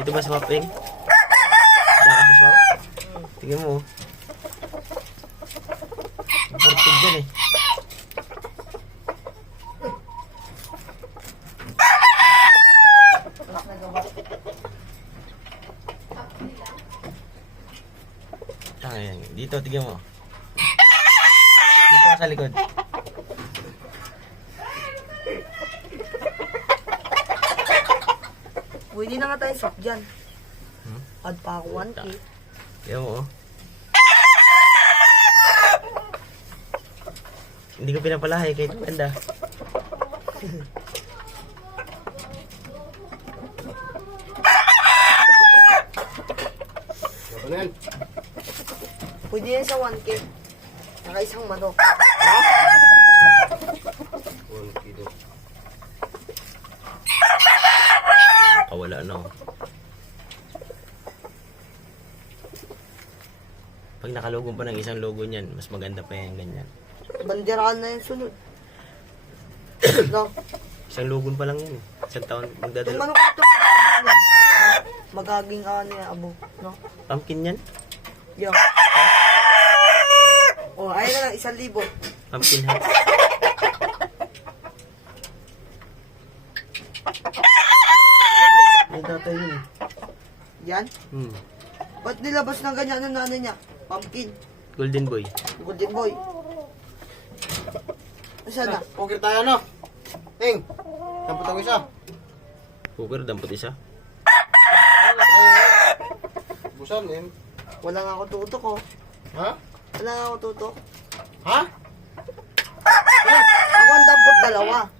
Dito ba swapping? Diyan ka sa swap? Tingnan mo. Imported dyan eh. Ayan. Dito, tingnan mo. Dito sa likod. Pwede na nga tayo swap dyan. Add pa ako 1K. Tingnan mo, oh. Hindi ko pinapalahay kahit maganda. Pwede yan sa 1K. Naka isang manok. 1 kilo. Wala no. Pag nakalugong pa ng isang logo niyan, mas maganda pa yan ganyan. Bandiraan na yung sunod. No? Isang logon pa lang yan eh. Isang taon Yung magdadala. manok ito magaging yan. Magaging niya abo. No? Pumpkin yan? Yo. Oh, ayun na lang, 1,000. Pumpkin hat. May data yun eh. Yan. Ba't nilabas ng ganyan ng nanay niya? Pumpkin. Golden boy. Golden boy. Nasaan na? Poker tayo, no? Ting! Dampot ang isa. Poker, dampot isa. Busan, eh. Wala nga ako tutok, oh. Ha? Wala nga ako tutok. Ha? Ako ang dampot 2.